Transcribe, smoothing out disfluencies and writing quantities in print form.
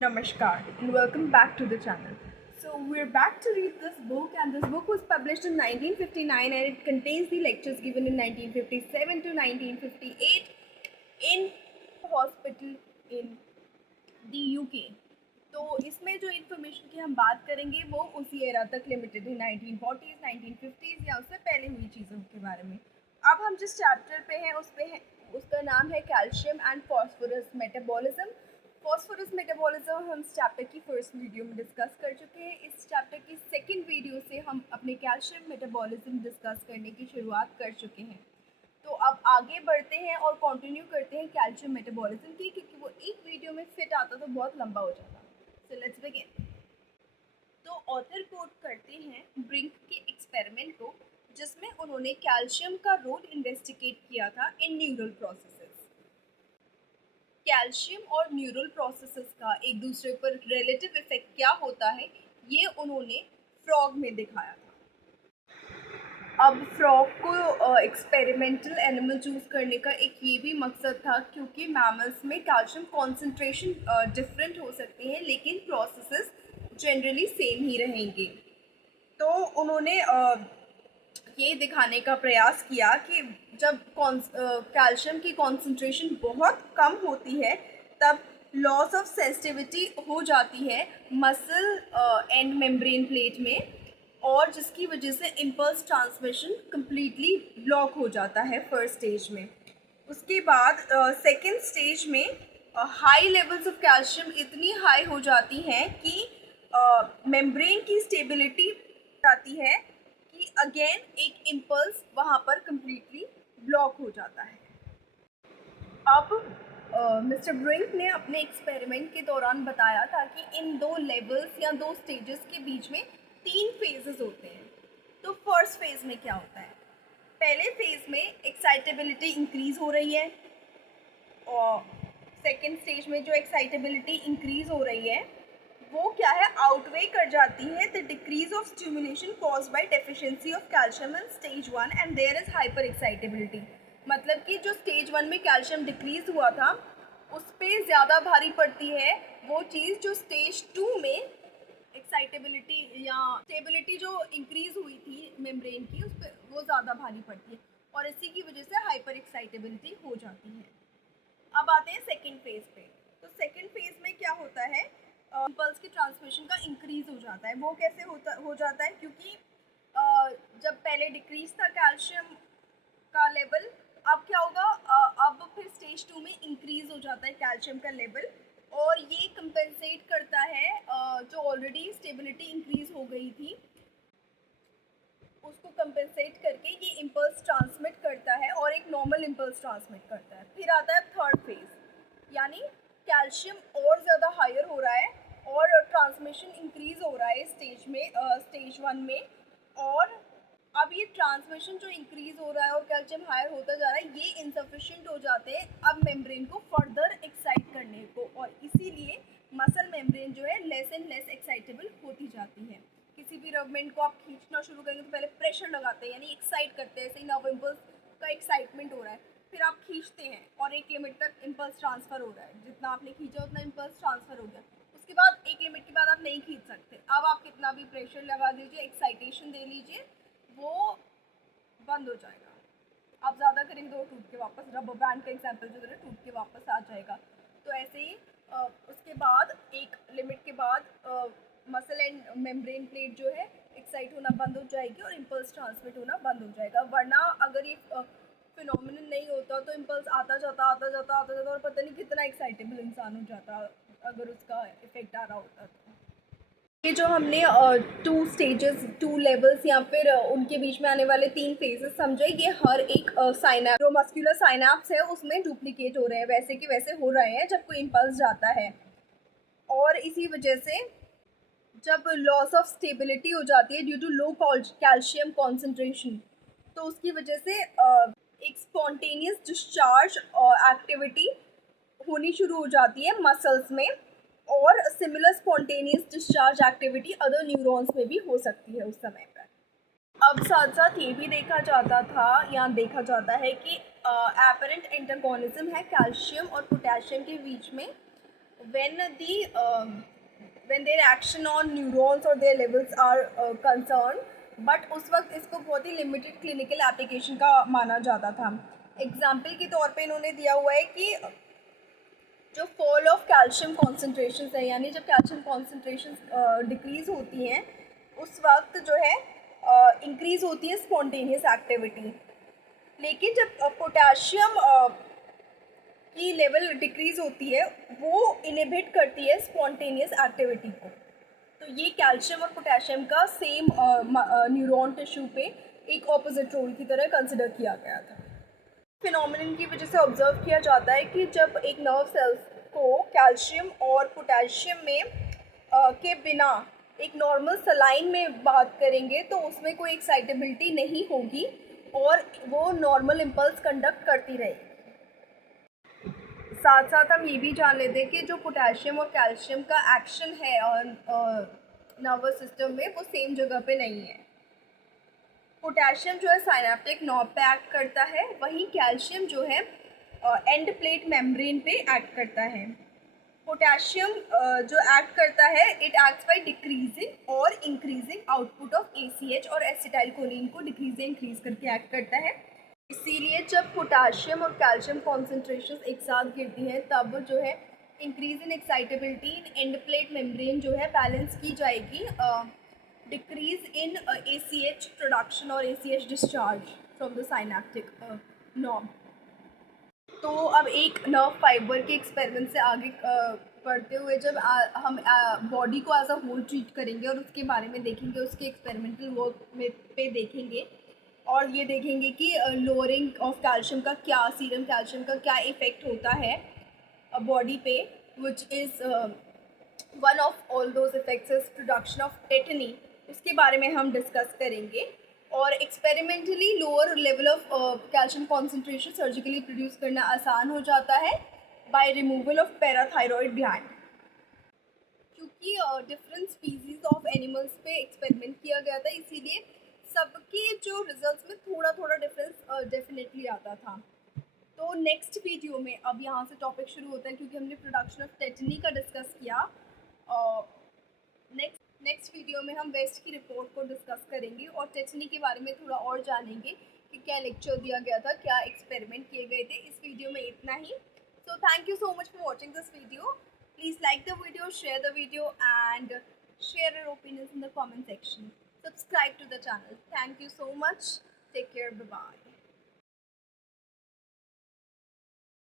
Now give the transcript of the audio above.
Namaskar and welcome back to the channel. So we're back to read this book, and this book was published in 1959 and it contains the lectures given in 1957 to 1958 in hospital in the UK. तो इसमें जो information की हम बात करेंगे वो उसी era तक लिमिटेड है, 1940s, 1950s या उससे पहले हुई चीज़ों के बारे में. अब हम जिस चैप्टर पे हैं उसका नाम है calcium and phosphorus metabolism. Phosphorus metabolism हम इस चैप्टर की फर्स्ट वीडियो में डिस्कस कर चुके हैं. इस चैप्टर की सेकंड वीडियो से हम अपने कैल्शियम मेटाबॉलिज्म डिस्कस करने की शुरुआत कर चुके हैं. तो अब आगे बढ़ते हैं और कंटिन्यू करते हैं कैल्शियम मेटाबॉलिज्म की, क्योंकि वो एक वीडियो में फिट आता तो बहुत लंबा हो जाता. So let's begin. तो ऑथर कोट करते हैं ब्रिंक के एक्सपेरिमेंट को, जिसमें उन्होंने कैल्शियम का रोल इन्वेस्टिगेट किया था इन न्यूरल प्रोसेसेस. कैल्शियम और न्यूरल प्रोसेसेस का एक दूसरे पर रिलेटिव इफेक्ट क्या होता है, ये उन्होंने फ्रॉग में दिखाया था. अब फ्रॉग को एक्सपेरिमेंटल एनिमल चूज करने का एक ये भी मकसद था, क्योंकि मैमल्स में कैल्शियम कॉन्सेंट्रेशन डिफरेंट हो सकते हैं लेकिन प्रोसेसेस जनरली सेम ही रहेंगे. तो उन्होंने ये दिखाने का प्रयास किया कि जब कैल्शियम की कॉन्सेंट्रेशन बहुत कम होती है तब लॉस ऑफ सेंसिटिविटी हो जाती है मसल एंड मेम्ब्रेन प्लेट में, और जिसकी वजह से इम्पल्स ट्रांसमिशन कम्प्लीटली ब्लॉक हो जाता है फर्स्ट स्टेज में. उसके बाद सेकेंड स्टेज में हाई लेवल्स ऑफ कैल्शियम इतनी हाई हो जाती हैं कि मेम्ब्रेन की स्टेबिलिटी जाती है कि अगेन एक इम्पल्स वहाँ पर कम्प्लीटली ब्लॉक हो जाता है. अब मिस्टर ब्रिंक ने अपने एक्सपेरिमेंट के दौरान बताया था कि इन दो लेवल्स या दो स्टेजेस के बीच में 3 फेजेस होते हैं. तो फर्स्ट फेज में क्या होता है? पहले फेज में एक्साइटेबिलिटी इंक्रीज हो रही है, और सेकेंड स्टेज में जो एक्साइटेबिलिटी इंक्रीज हो रही है वो क्या है, आउटवे कर जाती है the decrease of stimulation caused by deficiency of calcium in stage 1 and there is hyperexcitability. मतलब कि जो स्टेज 1 में कैल्शियम डिक्रीज हुआ था उस पर ज़्यादा भारी पड़ती है वो चीज़ जो स्टेज 2 में एक्साइटेबिलिटी या स्टेबिलिटी जो इंक्रीज हुई थी मेम्ब्रेन की, उस पर वो ज़्यादा भारी पड़ती है और इसी की वजह से हाइपर एक्साइटेबिलिटी हो जाती है. अब आते हैं सेकेंड फेज पे. तो सेकेंड फेज में क्या होता है, इम्पल्स की ट्रांसमिशन का इंक्रीज हो जाता है. वो कैसे हो जाता है, क्योंकि जब पहले डिक्रीज था कैल्शियम का लेवल, अब क्या होगा, अब फिर स्टेज 2 में इंक्रीज हो जाता है कैल्शियम का लेवल, और ये कंपेंसेट करता है जो ऑलरेडी स्टेबिलिटी इंक्रीज हो गई थी उसको कंपेंसेट करके ये इम्पल्स ट्रांसमिट करता है और एक नॉर्मल इम्पल्स ट्रांसमिट करता है. फिर आता है थर्ड फेज, यानी कैल्शियम और ज़्यादा हायर हो रहा है और ट्रांसमिशन इंक्रीज हो रहा है स्टेज 1 में, और अब ये ट्रांसमिशन जो इंक्रीज हो रहा है और कैल्शियम हायर होता जा रहा है ये इनसफिशिएंट हो जाते हैं अब मेम्ब्रेन को फर्दर एक्साइट करने को, और इसीलिए मसल मेम्ब्रेन जो है लेस एंड लेस एक्साइटेबल होती जाती है. किसी भी रवमेंट को आप खींचना शुरू करेंगे तो पहले प्रेशर लगाते हैं, यानी एक्साइट करते हैं. ऐसे ही नर्व इम्पल्स का एक्साइटमेंट हो रहा है, फिर आप खींचते हैं और एक लिमिट तक इम्पल्स ट्रांसफ़र हो रहा है, जितना आपने खींचा उतना इम्पल्स ट्रांसफ़र हो गया. उसके बाद एक लिमिट के बाद आप नहीं खींच सकते. अब आप कितना भी प्रेशर लगा दीजिए, एक्साइटेशन दे लीजिए, वो बंद हो जाएगा. आप ज़्यादा करेंगे तो टूट के वापस, रबर बैंड का एग्जाम्पल जो है टूट के वापस आ जाएगा. तो ऐसे ही उसके बाद एक लिमिट के बाद मसल एंड मेम्ब्रेन प्लेट जो है एक्साइट होना बंद हो जाएगी और इम्पल्स ट्रांसमिट होना बंद हो जाएगा. वरना अगर ये फिनोमिनन नहीं होता तो इम्पल्स आता जाता और पता नहीं कितना एक्साइटेबल इंसान हो जाता अगर उसका इफेक्ट आ रहा होता. तो ये जो हमने 2 स्टेजेस 2 लेवल्स या फिर उनके बीच में आने वाले 3 फेजेस समझे, ये हर एक साइनैप्स जो मस्कुलर साइनैप्स है उसमें डुप्लीकेट हो रहे हैं, वैसे के वैसे हो रहे हैं जब कोई इम्पल्स जाता है. और इसी वजह से जब लॉस ऑफ स्टेबिलिटी हो जाती है due to low calcium concentration, तो उसकी वजह से एक स्पॉन्टेनियस डिस्चार्ज एक्टिविटी होनी शुरू हो जाती है मसल्स में, और similar spontaneous discharge activity other neurons में भी हो सकती है उस समय पर. अब साथ साथ ये भी देखा जाता है कि एपरेंट एंटागोनिज्म है कैल्शियम और पोटेशियम के बीच में, when when their action on neurons or their levels are concerned, but उस वक्त इसको बहुत ही लिमिटेड क्लिनिकल एप्लीकेशन का माना जाता था. एग्जाम्पल के तौर पे इन्होंने दिया हुआ है कि जो फॉल ऑफ कैल्शियम कॉन्सेंट्रेशन है, यानी जब कैल्शियम कॉन्सेंट्रेशन डिक्रीज होती हैं उस वक्त जो है इंक्रीज होती है स्पॉन्टेनियस एक्टिविटी. लेकिन जब पोटेशियम की लेवल डिक्रीज होती है वो इनहिबिट करती है स्पॉन्टेनियस एक्टिविटी को. तो ये कैल्शियम और पोटेशियम का सेम न्यूरॉन टिश्यू पे एक ऑपोजिट रोल की तरह कंसिडर किया गया था. फिनोमिनन की वजह से ऑब्जर्व किया जाता है कि जब एक नर्व सेल्स को कैल्शियम और पोटेशियम में के बिना एक नॉर्मल सलाइन में बात करेंगे तो उसमें कोई एक्साइटेबिलिटी नहीं होगी और वो नॉर्मल इम्पल्स कंडक्ट करती रहेगी. साथ साथ हम ये भी जान लेते हैं कि जो पोटेशियम और कैल्शियम का एक्शन है और नर्वस सिस्टम में वो सेम जगह पे नहीं है. पोटेशियम जो है साइनेप्टिक नॉब पे एक्ट करता है, वहीं कैल्शियम जो है एंड प्लेट मेम्ब्रेन पे एक्ट करता है. पोटेशियम जो एक्ट करता है इट एक्ट्स बाय डिक्रीजिंग और इंक्रीजिंग आउटपुट ऑफ ACH और एसिटाइलकोलिन को डिक्रीज इंक्रीज करके एक्ट करता है. इसीलिए जब पोटेशियम और कैल्शियम कॉन्सेंट्रेशन एक साथ गिरती हैं तब जो है increase in excitability in end plate membrane जो है बैलेंस की जाएगी डिक्रीज इन ACH प्रोडक्शन और ACH discharge from the synaptic knob. तो अब एक नर्व फाइबर के एक्सपेरिमेंट से आगे बढ़ते हुए जब हम बॉडी को एज अ होल ट्रीट करेंगे और उसके बारे में देखेंगे, उसके एक्सपेरिमेंटल वर्क में पे देखेंगे और ये देखेंगे कि लोअरिंग ऑफ कैल्शियम का क्या, सीरम कैल्शियम का क्या इफ़ेक्ट होता है बॉडी पे, which is one of all those effects is production of tetany. उसके बारे में हम डिस्कस करेंगे. और experimentally lower level of calcium concentration surgically produce करना आसान हो जाता है by removal of parathyroid gland. क्योंकि डिफरेंट स्पीसीज ऑफ एनिमल्स पे एक्सपेरिमेंट किया गया था, इसीलिए सबके जो रिजल्ट्स में थोड़ा थोड़ा डिफरेंस डेफिनेटली आता था. तो नेक्स्ट वीडियो में अब यहाँ से टॉपिक शुरू होता है क्योंकि हमने प्रोडक्शन ऑफ टेटनी का डिस्कस किया. नेक्स्ट वीडियो में हम वेस्ट की रिपोर्ट को डिस्कस करेंगे और टेटनी के बारे में थोड़ा और जानेंगे कि क्या लेक्चर दिया गया था, क्या एक्सपेरिमेंट किए गए थे. इस वीडियो में इतना ही. So thank you so much for watching this video. Please like the video, share the video and share your opinions in the comment section. Subscribe to the channel. Thank you so much. Take care. Bye bye.